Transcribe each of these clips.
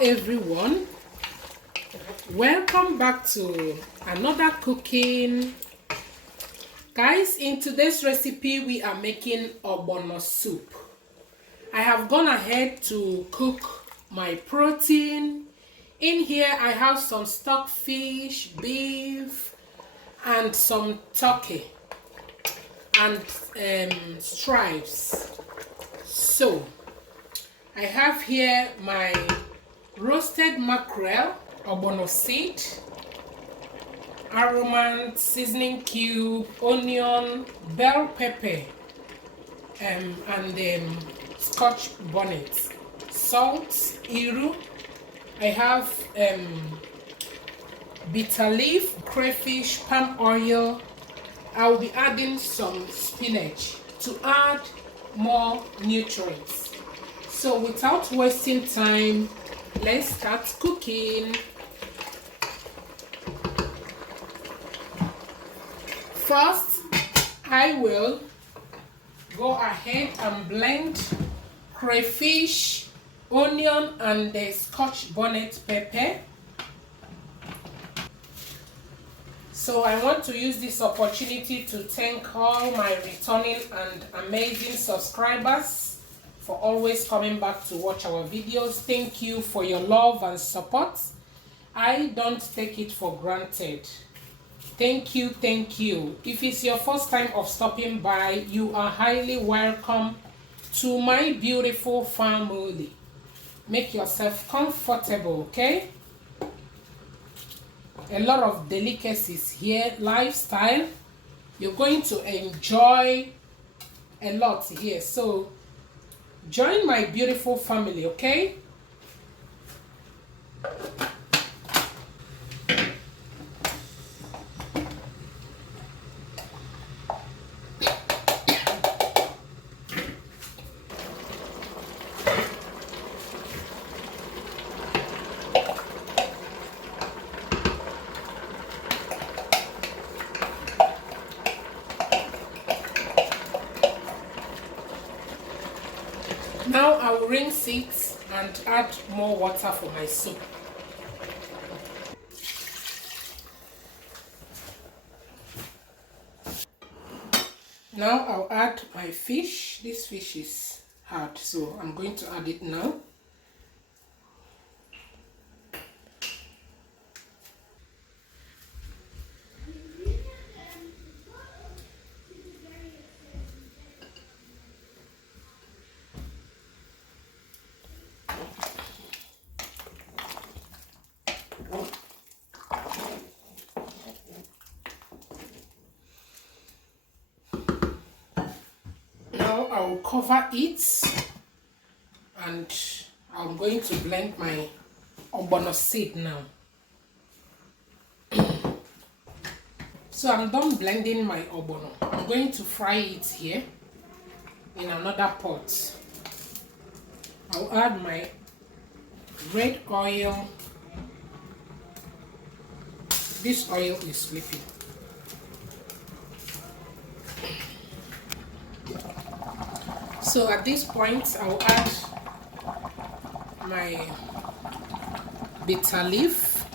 everyone, welcome back to another cooking. Guys, in today's recipe we are making ogbono soup. I have gone ahead to cook my protein. In here I have some stockfish, beef, and some turkey and stripes. So I have here my roasted mackerel, ogbono seed, aroma, seasoning cube, onion, bell pepper, and Scotch bonnet, salt, iru. I have bitter leaf, crayfish, palm oil. I will be adding some spinach to add more nutrients. So without wasting time, let's start cooking. First, I will go ahead and blend crayfish, onion, and the Scotch bonnet pepper. So I want to use this opportunity to thank all my returning and amazing subscribers for always coming back to watch our videos. Thank you for your love and support. I don't take it for granted. Thank you, thank you. If it's your first time of stopping by, you are highly welcome to my beautiful family. Make yourself comfortable, okay? A lot of delicacies here, lifestyle. You're going to enjoy a lot here. So join my beautiful family, okay? Now I will rinse it and add more water for my soup. Now I'll add my fish. This fish is hard, so I'm going to add it now. I will cover it and I'm going to blend my ogbono seed now. So I'm done blending my ogbono. I'm going to fry it here in another pot. I'll add my red oil. This oil is sleeping. So at this point, I'll add my bitter leaf.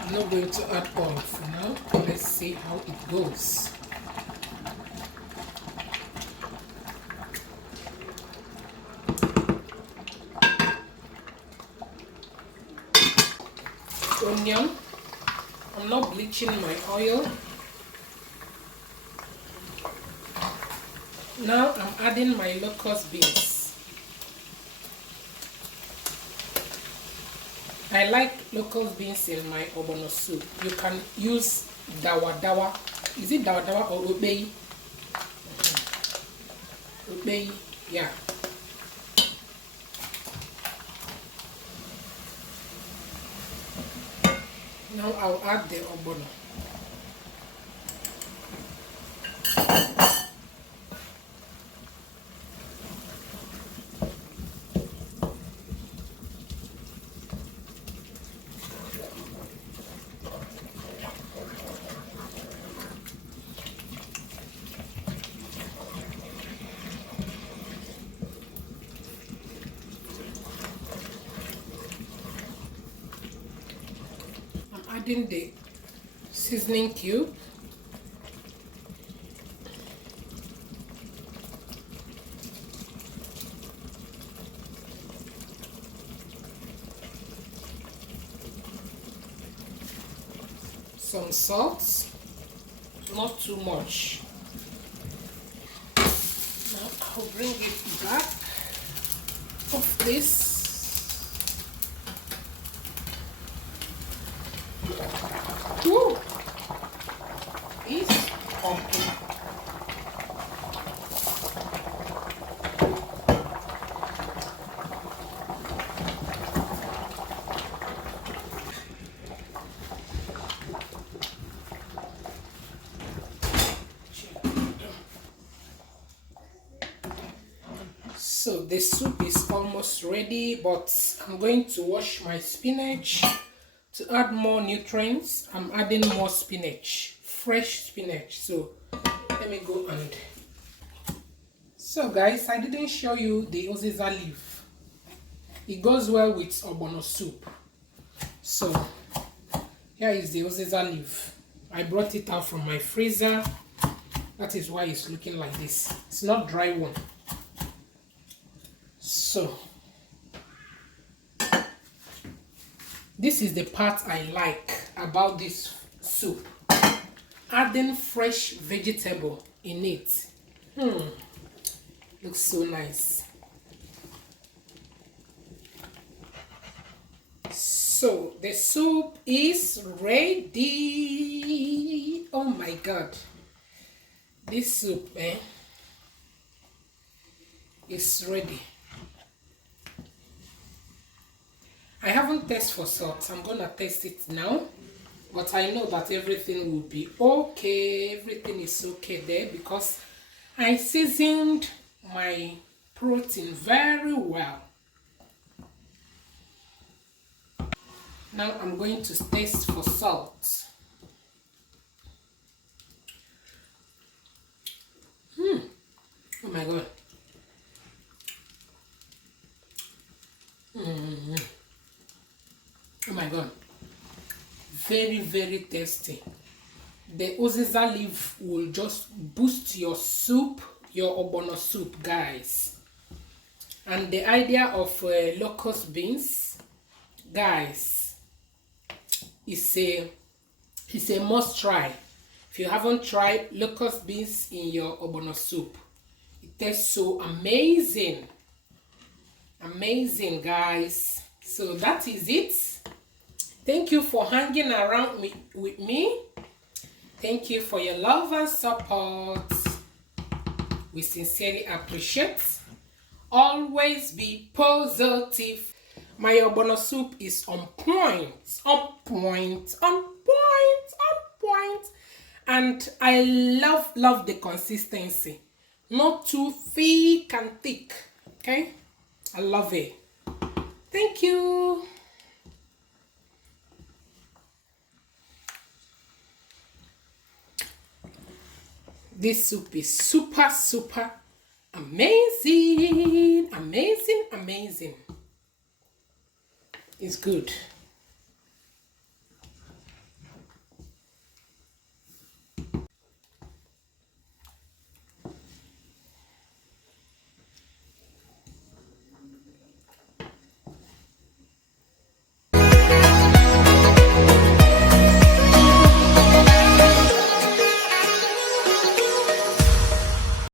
I'm not going to add all for now. Let's see how it goes. Onion. I'm not bleaching my oil. Now I'm adding my locust beans. I like locust beans in my ogbono soup. You can use dawa dawa. Is it dawa dawa or ubei? Ubei, yeah. Now I'll add the ogbono. adding the seasoning cube. Some salt, not too much. Now I'll bring it back of this. Ooh, it's pumping. So the soup is almost ready, but I'm going to wash my spinach to add more nutrients. I'm adding more spinach, fresh spinach. So let me go and... So guys, I didn't show you the Uziza leaf. It goes well with Ogbono soup. So here is the Uziza leaf. I brought it out from my freezer. That is why it's looking like this. It's not dry one. So this is the part I like about this soup. Adding fresh vegetable in it. Looks so nice. So the soup is ready. Oh my god. This soup is ready. I haven't tested for salt. I'm gonna taste it now, but I know that everything will be okay. Everything is okay there because I seasoned my protein very well. Now I'm going to taste for salt. Oh my god. Oh my god, very very tasty. The Uziza leaf will just boost your soup, your Ogbono soup, guys. And the idea of locust beans, guys, is a must try. If you haven't tried locust beans in your Ogbono soup, it tastes so amazing. Amazing, guys. So that is it. Thank you for hanging around with me. Thank you for your love and support. We sincerely appreciate. Always be positive. My Ogbono soup is on point, on point, on point, on point. And I love the consistency. Not too thick and thick. Okay? I love it. Thank you. This soup is super amazing. Amazing. It's good.